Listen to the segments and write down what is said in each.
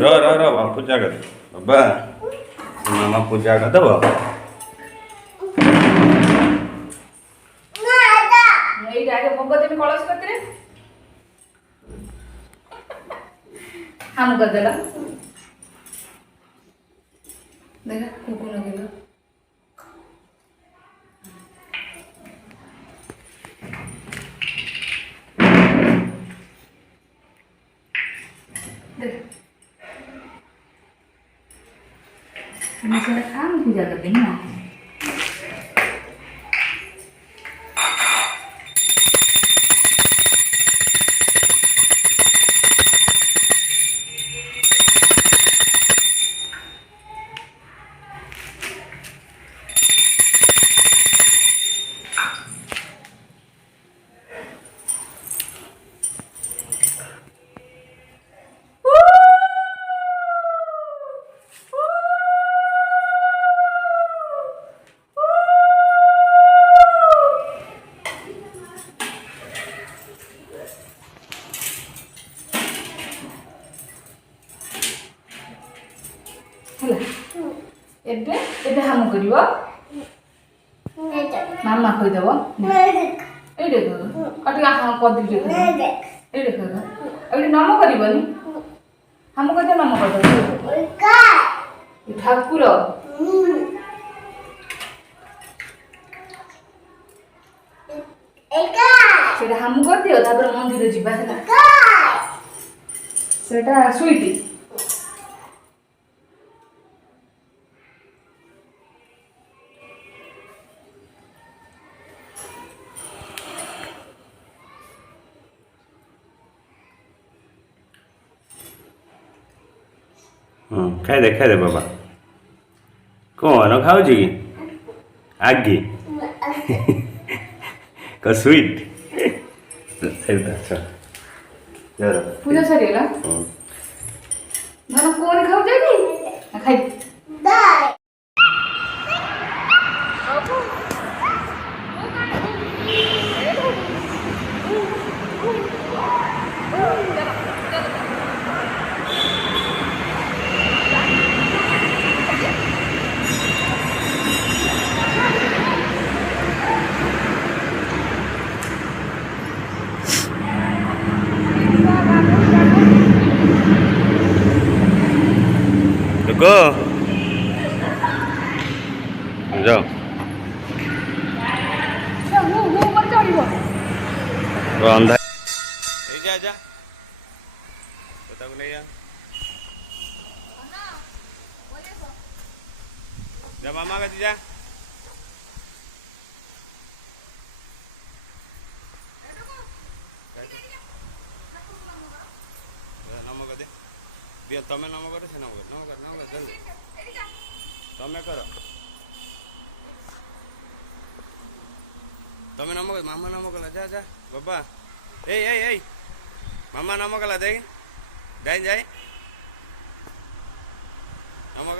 रो रो रो पूजा कर बाबा मामा पूजा कर दो ଏଇଟା ଆଗେ ଭୋଗ ଦେବି କଳସ କତିରେ ହାମ କରିଦେଲା ଦେଖ କୁକୁ ଲଗେଇଲ ଦେଖ मैं सेटा काम पूजा करते हैं ना ଏବେ ଏବେ ହାମ କରିବ ମାମା କହିଦେବ ଏଇ ଦେଖ ଆଉ ଟିକେ ହଁ କରିଦେବି ଏଇ ଦେଖ ଏଇଠି ନମ କରିବନି ହାମ କରିଦେବ ନମ କରିଦେବ ଠାକୁର ସେଟା ହାମ କରିଦିଅ ତାପରେ ମନ୍ଦିର ଯିବା ହେଲା ସେଟା ସୁଇଟି खाई दे बाबा कौन खाऊ कि आगे का स्वीट पूजा सरीगला ना कौन खाऊ कि खाई go जाओ अंधा जा जा नहीं जा मामा का जा नमक दे दिया तमें नमक कर से नमक नमक नमक जल्दी तमें कर तमें नमक मामा नमक ला जा जा बाबा ए मामा नमक ला दे जाए जाए नमक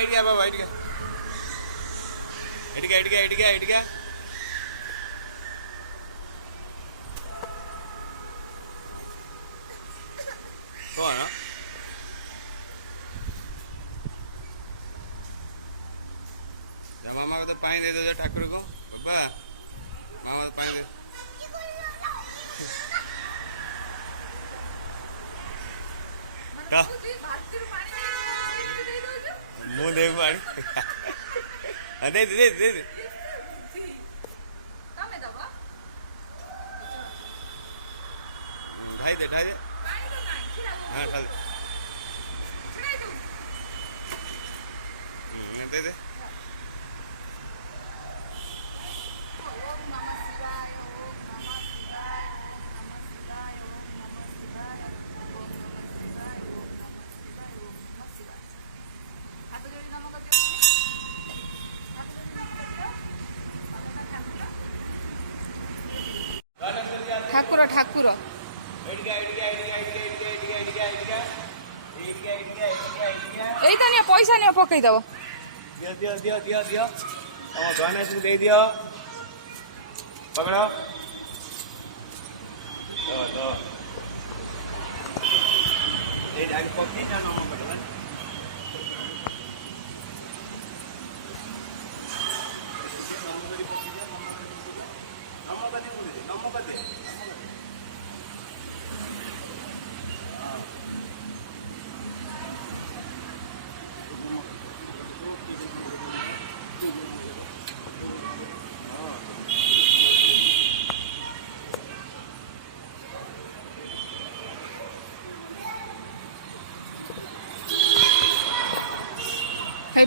ऐडिया बाबा ऐडिया कौन मामा को तो पानी दे दो ठाकुर को बाबा मामा को पानी दे मुँह देख पानी दे दे दे दे दे ढाई दे हाँ ढाल दे दे ଠାକୁର ଠାକୁର ଏଇଟା ନିଅ ପଇସା ନିଅ ପକେଇଦବ दियो दियो दियो दियो दियो तम गणेश को दे दियो पकड़ो तो ये आगे पकड़ी ना नमो पकड़ नमो बदे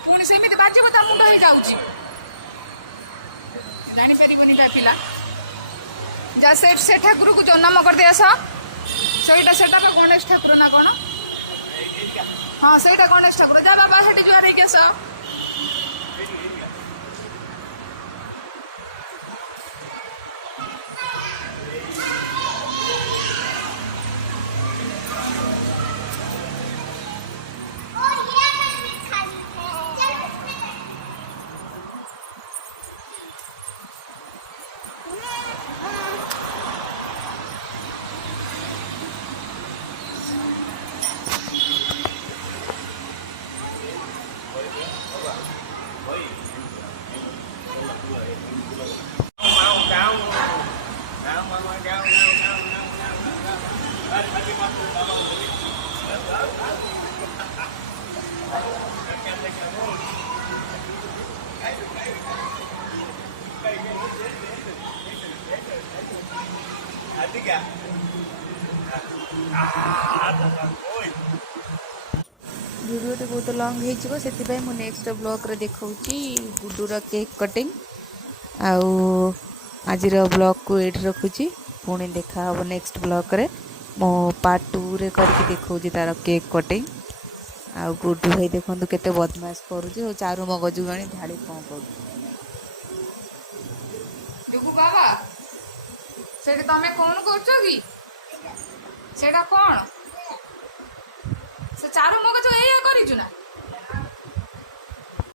ପୁଣି ସେମିତି ବାଜିବ ତା ମୁଣ୍ଡ ହେଇଯାଉଛି ଜାଣିପାରିବନି ତା ପିଲା ଯା ସେ ଠାକୁରକୁ ଜନ୍ମ କରିଦେଇ ଆସ ସେଟା ବା ଗଣେଶ ଠାକୁର ନା କଣ ହଁ ସେଇଟା ଗଣେଶ ଠାକୁର ଯା ବାବା ସେଠି ଜୁହାର ହେଇକି ଆସ भिडियोटी बहुत लंग हो से नेक्स्ट ब्लॉग रे देखौची गुड्डूर केक कटिंग आउ आज ब्लॉग को ये रखुची पुणी देखा हम नेक्स्ट ब्लॉग रे मो पार्ट 2 रे करके देखौची तार केक कटिंग आउ गुड्डू भाई देखो केते बदमाश करूची और चारू मगजु गणी ढाली कौन कर जुगु बाबा सेठी तमे कौन करछो की सेटा कौन से चारू मगज एया करिछु ना